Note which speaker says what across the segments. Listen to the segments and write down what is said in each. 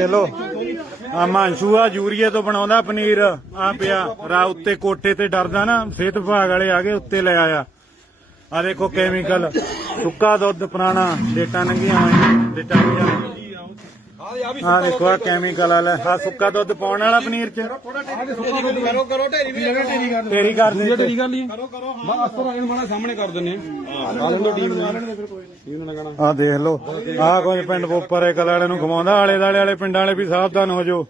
Speaker 1: ਚਲੋ। ਆ ਮਾਨਸ਼ੂ ਯੂਰੀਏ ਤੋਂ ਬਣਾਉਂਦਾ ਪਨੀਰ। ਆ ਪਿਆ ਰਾ ਉੱਤੇ ਕੋਠੇ ਤੇ ਡਰਦਾ ਨਾ, ਸਿਹਤ ਵਿਭਾਗ ਵਾਲੇ ਆ ਗਏ, ਉੱਤੇ ਲੈ ਆਇਆ। ਆ ਦੇਖੋ ਕੈਮੀਕਲ ਸੁੱਕਾ ਦੁੱਧ ਪੁਰਾਣਾ, ਡੇਟਾ ਨੰਗੀਆਂ ਹੋਈਆਂ, ਡੇਟਾ ਵੀ ਆ ਦੇਖੋ ਆ ਕੈਮੀਕਲ ਵਾਲਾ ਆ ਸੁੱਕਾ ਦੁੱਧ ਪਾਉਣ ਵਾਲਾ ਪਨੀਰ ਚ।
Speaker 2: ਕਰੋ ਕਰੋ ਢੇਰੀ ਵੀ ਲਗਾ ਢੇਰੀ ਕਰ
Speaker 1: ਤੇਰੀ ਕਰ ਦੇ
Speaker 3: ਢੇਰੀ ਕਰ ਲਈ ਕਰੋ ਕਰੋ ਬਸ ਅਸਰ ਆਣ ਮਾੜਾ ਸਾਹਮਣੇ ਕਰ ਦਿੰਨੇ ਆ ਲਾ ਲੈਂਦੋ ਟੀਮ ਨੂੰ
Speaker 1: ਆ ਦੇਖ ਲਓ ਆ ਕੋਈ ਪਿੰਡ ਬੋਪਰ ਕਲ ਵਾਲੇ ਨੂੰ ਘਮਾਉਂਦਾ ਆਲੇ ਦਾਲੇ ਵਾਲੇ ਪਿੰਡਾਂ ਵਾਲੇ ਵੀ ਸਾਵਧਾਨ ਹੋ ਜਾਓ।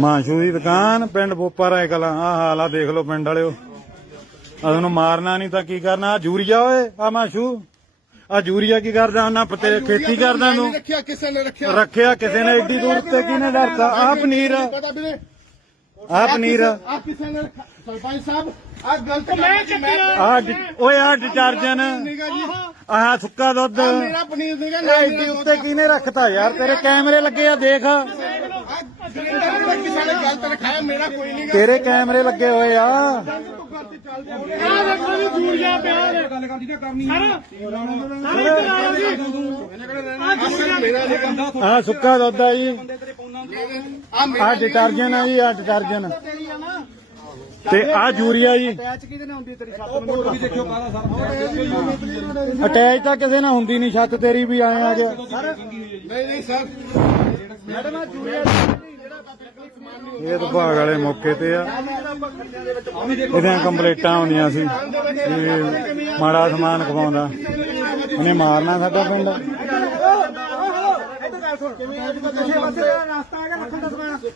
Speaker 1: ਮਾਂਸ਼ੂ ਦੀ ਦੁਕਾਨ, ਪਿੰਡ ਬੋਪਰ ਹੈ ਕਲਾ। ਆ ਹਾਲ ਆ, ਦੇਖ ਲਓ ਪਿੰਡ ਵਾਲਿਓ। ਆ ਤੁਹਾਨੂੰ ਮਾਰਨਾ ਨਹੀਂ ਤਾਂ ਕੀ ਕਰਨਾ? ਆ ਜੂਰੀਆ ਓਏ ਆ ਮਾਸ਼ੂ। ਆ ਜੂਰੀਆ ਕੀ ਕਰਦਾ ਉਹਨਾਂ ਪਤੇ ਖੇਤੀ ਕਰਦਾ ਨੂੰ
Speaker 2: ਰੱਖਿਆ ਕਿਸੇ ਨੇ ਰੱਖਿਆ।
Speaker 1: ਰੱਖਿਆ ਕਿਸੇ ਨੇ ਏਡੀ ਦੂਰ ਤੇ ਕਿਹਨੇ ਡਰਤਾ ਆ ਪਨੀਰ।
Speaker 2: ਪਤਾ ਵੀਰੇ
Speaker 1: ਆ ਪਨੀਰ।
Speaker 2: ਆ ਕਿਸੇ ਨੇ ਰੱਖਿਆ? ਸਰਪੰਚ ਸਾਹਿਬ ਆ ਗਲਤ ਮੈਂ
Speaker 1: ਆ ਓਏ ਆ ਡਿਟਰਜਨ ਆਹ ਸੁੱਕਾ ਦੁੱਧ।
Speaker 2: ਆਹ ਮੇਰਾ ਪਨੀਰ
Speaker 1: ਇਹ
Speaker 2: ਨਾ
Speaker 1: ਏਡੀ ਉੱਤੇ ਕਿਹਨੇ ਰੱਖਤਾ ਯਾਰ? ਤੇਰੇ ਕੈਮਰੇ ਲੱਗੇ ਆ ਦੇਖ।
Speaker 2: ਕਿਸੇ ਨੇ ਗਲਤ ਰਖਾਇਆ ਮੇਰਾ ਕੋਈ ਨਹੀਂਗਾ
Speaker 1: ਤੇਰੇ ਕੈਮਰੇ ਲੱਗੇ ਹੋਏ ਆ।
Speaker 2: ਆ ਦੇਖੋ ਜੀ ਜੂਰੀਆ ਪਿਆ ਨੇ
Speaker 3: ਗੱਲ ਕਰਦੀ ਤਾਂ ਕਰਨੀ
Speaker 2: ਮੇਰਾ ਨੀਗਾ
Speaker 1: ਆਹ ਸੁੱਕਾ ਦੁੱਧ ਆ ਜੀ।
Speaker 2: ਆ
Speaker 1: ਆਹ ਡਿਟਰਜਨ ਆ ਜੀ ਆਹ ਡਿਟਰਜਨ ਤੇ ਆਹ ਯੂਰੀਆ ਜੀ।
Speaker 3: ਵੀ ਦੇਖਿਓ ਕਾਹਦਾ ਸਰ।
Speaker 1: ਅਟੈਚ ਤਾਂ ਕਿਸੇ ਨਾਲ ਹੁੰਦੀ ਨਹੀਂ ਛੱਤ ਤੇਰੀ ਵੀ ਆਏ ਆ ਗਿਆ
Speaker 2: ਨਹੀਂ ਨਹੀਂ ਸਰ।
Speaker 1: ਇਹ ਤਾਂ ਭਾਗ ਵਾਲੇ ਮੌਕੇ ਤੇ ਆ। ਇਹਦੀਆਂ ਕੰਪਲੀਟਾਂ ਹੁੰਦੀਆਂ ਸੀ ਇਹ ਮਾੜਾ ਸਮਾਨ ਖਵਾਉਂਦਾ। ਉਹਨੇ ਮਾਰਨਾ ਸਾਡਾ ਪਿੰਡ।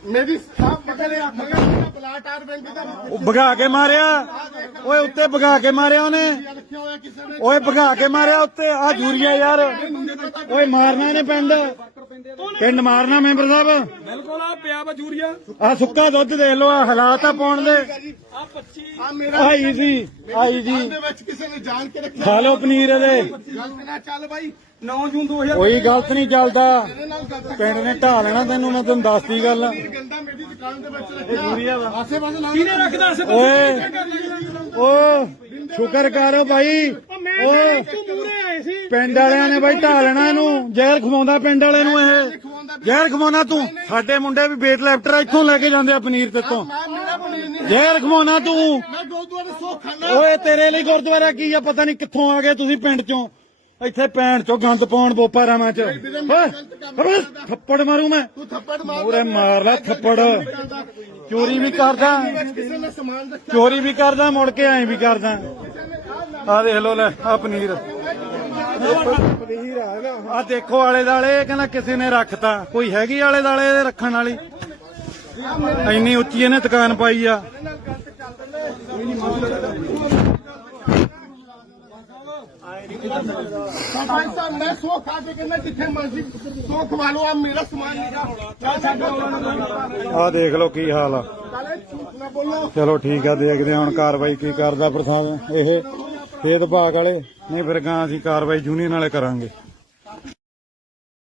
Speaker 2: ਮੇਰੀ ਸਾਹ ਮਗਰ ਮਗਰ ਪਲਾਟ ਆਰ ਬੈਂਕ ਦਾ
Speaker 1: ਉਹ ਭਗਾ ਕੇ ਮਾਰਿਆ। ਓਏ ਉੱਤੇ ਭਗਾ ਕੇ ਮਾਰਿਆ ਉਹਨੇ।
Speaker 2: ਰੱਖਿਆ ਹੋਇਆ ਕਿਸੇ ਨੇ
Speaker 1: ਓਏ ਭਗਾ ਕੇ ਮਾਰਿਆ ਉੱਤੇ। ਆ ਜੂਰੀਆ ਯਾਰ। ਓਏ ਮਾਰਨਾ ਇਹਨੇ ਪਿੰਡ। ਪਿੰਡ ਮਾਰਨਾ ਮੈਂਬਰ ਸਾਹਿਬ।
Speaker 3: ਬਿਲਕੁਲ ਆ ਪਿਆ ਵਾ ਜੂਰੀਆ।
Speaker 1: ਆ ਸੁੱਕਾ ਦੁੱਧ ਦੇਖ ਲਓ ਆ ਹਾਲਾਤ ਆ ਪਾਉਣ ਦੇ।
Speaker 3: ਆ 25
Speaker 2: ਆ ਮੇਰਾ
Speaker 1: ਆਈ ਜੀ ਆਈ ਜੀ
Speaker 2: ਦੇ ਵਿੱਚ ਕਿਸੇ ਨੇ ਜਾਣ ਕੇ ਰੱਖਿਆ।
Speaker 1: ਖਾ ਲਓ ਪਨੀਰ ਇਹਦੇ।
Speaker 2: ਗਲਤ ਨਾ ਚੱਲ ਬਾਈ।
Speaker 3: 9 ਜੂਨ 2000
Speaker 1: ਕੋਈ ਗਲਤ ਨਹੀਂ ਚੱਲਦਾ। ਪਿੰਡ ਨੇ ਢਾ ਲੈਣਾ ਤੈਨੂੰ ਮੈਂ ਤੈਨੂੰ ਦੱਸਤੀ ਗੱਲ।
Speaker 2: ਗੰਦਾ ਮੇਰੀ ਦੁਕਾਨ ਦੇ ਵਿੱਚ ਰੱਖਿਆ। ਆਸੇ ਪਾਸੇ ਲਾ
Speaker 3: ਕਿਹਨੇ ਰੱਖਦਾ ਸੇ
Speaker 1: ਓਏ ਓ ਸ਼ੁਕਰ ਕਰ ਭਾਈ ਓ ਪਿੰਡ ਵਾਲਿਆਂ ਨੇ ਬਾਈ ਢਾ ਲੈਣਾ ਇਹਨੂੰ। ਜ਼ਹਿਰ ਖਵਾਉਂਦਾ ਪਿੰਡ ਵਾਲੇ ਨੂੰ ਇਹ। ਜ਼ਹਿਰ ਖਵਾਉਣਾ ਤੂੰ। ਸਾਡੇ ਮੁੰਡੇ ਵੀ ਵੇਟ ਲੈਫਟਰ ਇੱਥੋਂ ਲੈ ਕੇ ਜਾਂਦੇ ਆ ਪਨੀਰ ਤੇ ਤੋਂ ਜ਼ਹਿਰ ਖਵਾਉਣਾ ਤੂੰ।
Speaker 2: ਮੈਂ ਗੁਰਦੁਆਰੇ ਸੋ ਖਾਣਾ
Speaker 1: ਓਏ ਤੇਰੇ ਲਈ ਗੁਰਦੁਆਰਾ ਕੀ ਆ? ਪਤਾ ਨਹੀਂ ਕਿੱਥੋਂ ਆ ਗਏ ਤੁਸੀਂ ਪਿੰਡ ਚੋਂ। ਇੱਥੇ ਭੈਣ ਚੋਂ ਗੰਦ ਪਾਉਣ ਬੋਪਾ ਰਾਵਾਂ ਚ। ਥੱਪੜ ਮਾਰੂ ਮੈਂ?
Speaker 2: ਤੂੰ ਥੱਪੜ ਮਾਰ
Speaker 1: ਪੂਰੇ ਮਾਰ ਲੈ ਥੱਪੜ। ਚੋਰੀ ਵੀ ਕਰਦਾ।
Speaker 2: ਕਿਸੇ ਨੇ ਸਮਾਨ ਰੱਖਿਆ।
Speaker 1: ਚੋਰੀ ਵੀ ਕਰਦਾ ਮੁੜ ਕੇ ਐਂ ਵੀ ਕਰਦਾ। ਆ ਦੇਖ ਲੋ ਲੈ ਆ ਪਨੀਰ।
Speaker 2: ਪਨੀਰ ਆ ਨਾ
Speaker 1: ਆ ਦੇਖੋ ਆਲੇ ਦਾਲੇ ਇਹ ਕਹਿੰਦਾ ਕਿਸੇ ਨੇ ਰੱਖਤਾ। ਕੋਈ ਹੈਗੀ ਆਲੇ ਦਾਲੇ ਰੱਖਣ ਵਾਲੀ? ਇੰਨੀ ਉੱਚੀ ਇਹਨੇ ਦੁਕਾਨ ਪਾਈ ਆ।
Speaker 2: ਸਰਪੰਚ ਸਾਹਿਬ ਮੈਂ ਸੋ ਖਾ ਕੇ ਕਹਿੰਦਾ ਜਿੱਥੇ ਮਰਜ਼ੀ ਸੋ ਖਵਾ ਲਓ ਆ ਮੇਰਾ ਸਮਾਨ ਨਹੀਂ ਚੱਲ ਛੱਡ
Speaker 1: ਆ ਦੇਖ ਲੋ ਕੀ ਹਾਲ ਆ। ਚਲੋ ਠੀਕ ਆ ਦੇਖਦੇ ਹਾਂ ਹੁਣ ਕਾਰਵਾਈ ਕੀ ਕਰਦਾ ਪ੍ਰਸ਼ਾਸਨ ਇਹ ਖੇਤ ਭਾਗ ਵਾਲੇ ਨਹੀਂ ਫਿਰ ਗਾਂ ਅਸੀਂ ਕਾਰਵਾਈ ਯੂਨੀਅਨ ਵਾਲੇ ਕਰਾਂਗੇ।